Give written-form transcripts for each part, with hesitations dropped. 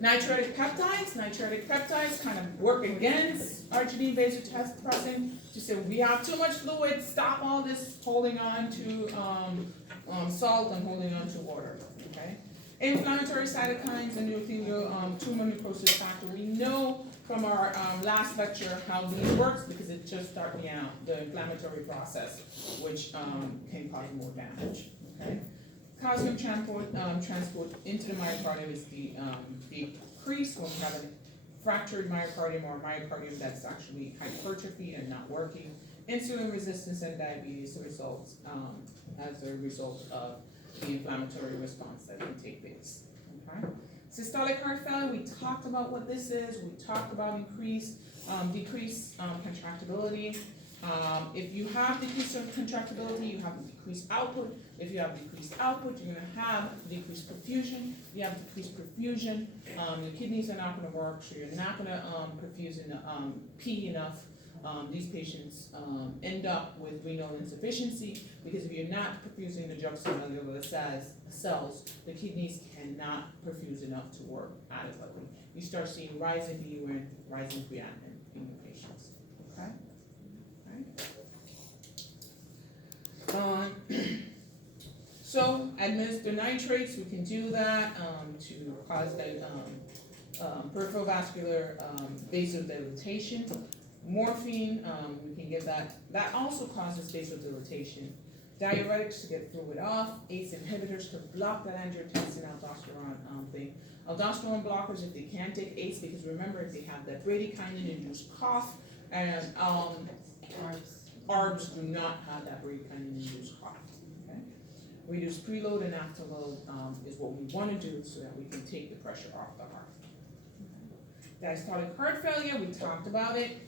Natriuretic peptides kind of work against arginine vasopressin to say we have too much fluid, stop all this holding on to salt and holding on to water, okay? Inflammatory cytokines and nuclear tumor necrosis factor. We know from our last lecture how these works because it just starts me out, the inflammatory process, which can cause more damage, okay? Calcium transport into the myocardium is decreased when we have a fractured myocardium or a myocardium that's actually hypertrophy and not working. Insulin resistance and diabetes results as a result of the inflammatory response that can take place. Okay? Systolic heart failure, we talked about what this is. We talked about decreased contractibility. If you have decreased contractibility, you have decreased output. If you have decreased output, you're going to have decreased perfusion. If you have decreased perfusion, your kidneys are not going to work, so you're not going to perfuse pee enough. These patients end up with renal insufficiency because if you're not perfusing the juxtacellular cells, the kidneys cannot perfuse enough to work adequately. You start seeing rising bilirubin, rising creatinine in your patients. Okay? So administer nitrates, we can do that to cause the peripheral vascular vasodilatation. Morphine, we can give that. That also causes vasodilatation. Diuretics to get fluid off. ACE inhibitors to block that angiotensin aldosterone thing. Aldosterone blockers if they can't take ACE, because remember if they have that bradykinin-induced cough, and ARBs do not have that bradykinin-induced cough. Okay? Reduce preload and afterload is what we want to do so that we can take the pressure off the heart. Diastolic heart failure, we talked about it.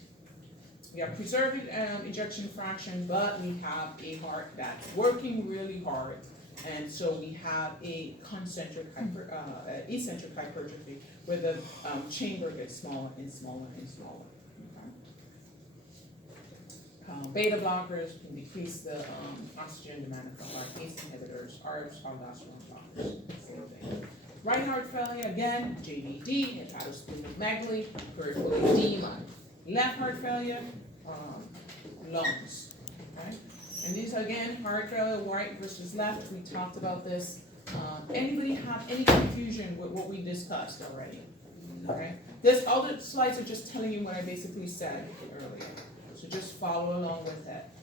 We have preserved ejection fraction, but we have a heart that's working really hard, and so we have a eccentric hypertrophy where the chamber gets smaller and smaller and smaller. Okay? Beta blockers can decrease the oxygen demand of the heart. ACE inhibitors, ARBs, aldosterone blockers, same thing. Right heart failure, again, JVD, hepatosplenomegaly, peripheral edema. Left heart failure, lungs. Okay? And these again, heart failure, right versus left. We talked about this. Anybody have any confusion with what we discussed already? Okay. This all the slides are just telling you what I basically said earlier. So just follow along with that.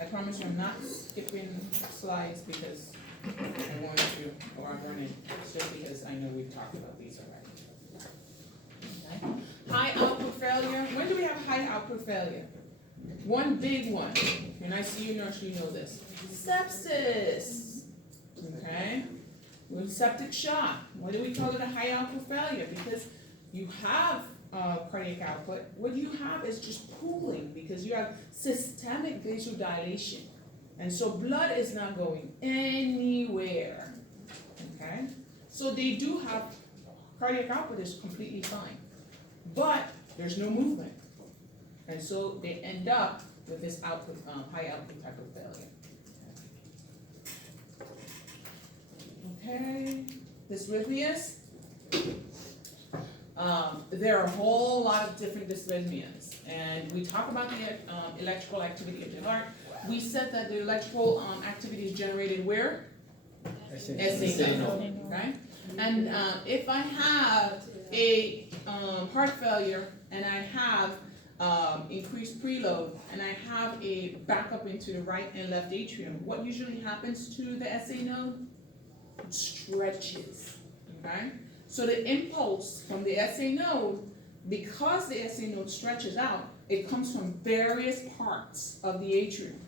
I promise you I'm not skipping slides because I want to, or I'm running, just because I know we've talked about these already. Okay. High output failure. When do we have high output failure? One big one, and I see you nurse, you know this. Sepsis. Okay? With septic shock. Why do we call it a high output failure? Because you have cardiac output. What you have is just pooling because you have systemic vasodilation. And so blood is not going anywhere. Okay? So they do have cardiac output is completely fine. But there's no movement. And so they end up with this output, high output type of failure. Okay, dysrhythmias. There are a whole lot of different dysrhythmias. And we talk about the electrical activity of the heart. We said that the electrical activity is generated where? SA node. Okay? And if I have a heart failure and I have increased preload and I have a backup into the right and left atrium, what usually happens to the SA node? It stretches. Okay? So the impulse from the SA node, because the SA node stretches out, it comes from various parts of the atrium.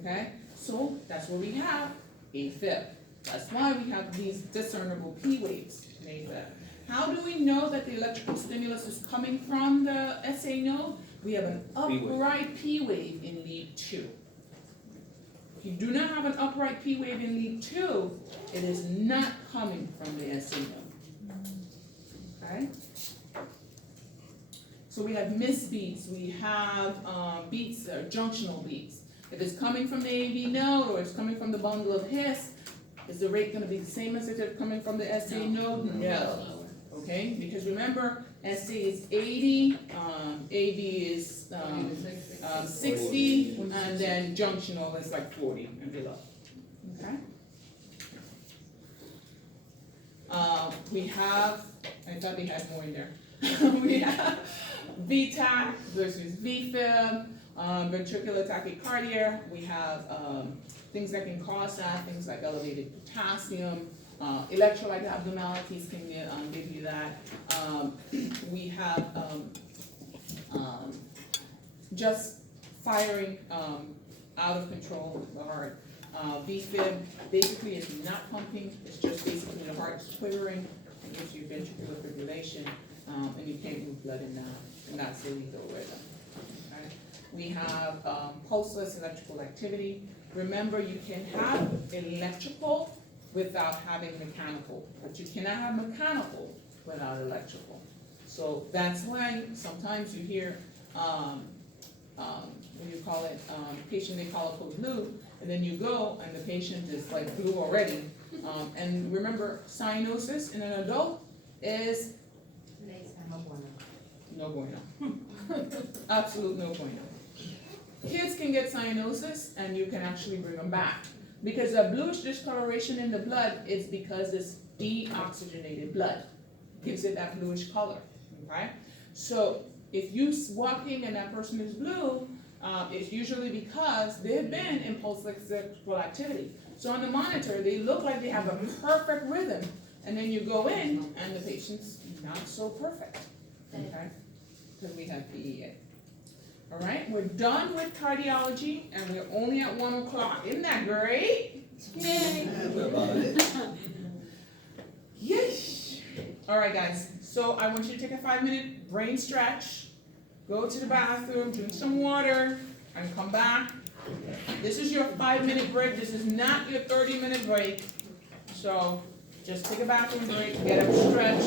Okay? So that's where we have AFib. That's why we have these discernible P waves in AFib. How do we know that the electrical stimulus is coming from the SA node? We have an upright P wave in lead 2. If you do not have an upright P wave in lead 2, it is not coming from the SA node. Okay? So we have misbeats, we have beats, junctional beats. If it's coming from the AV node or it's coming from the bundle of His, is the rate going to be the same as if it's coming from the SA node? No. okay? Because remember, SC is 80, AB is 60, and then junctional is like 40 and below, okay? We have, I thought they had more in there. We have VTAC versus VFib, ventricular tachycardia. We have things that can cause that, things like elevated potassium, electrolyte abnormalities can give you that. We have just firing out of control of the heart. VFib basically is not pumping, it's just basically the heart quivering, it gives you ventricular fibrillation, and you can't move blood in that, and that's the lethal rhythm. Okay? We have pulseless electrical activity. Remember, you can have electrical without having mechanical, but you cannot have mechanical without electrical. So that's why sometimes you hear, what do you call it, patient they call it code blue, and then you go and the patient is like blue already. And remember, cyanosis in an adult is no bueno. Absolute no bueno. Kids can get cyanosis and you can actually bring them back. Because the bluish discoloration in the blood is because it's deoxygenated blood. Gives it that bluish color, okay? So if you walking and that person is blue, it's usually because they've been in pulseless electrical activity. So on the monitor, they look like they have a perfect rhythm, and then you go in and the patient's not so perfect, okay? Because we have PEA. All right, we're done with cardiology, and we're only at 1 o'clock. Isn't that great? Yay! Yes. All right, guys. So I want you to take a 5-minute brain stretch. Go to the bathroom, drink some water, and come back. This is your 5-minute break. This is not your 30-minute break. So just take a bathroom break, get up, stretch,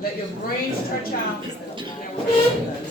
let your brain stretch out. Then we're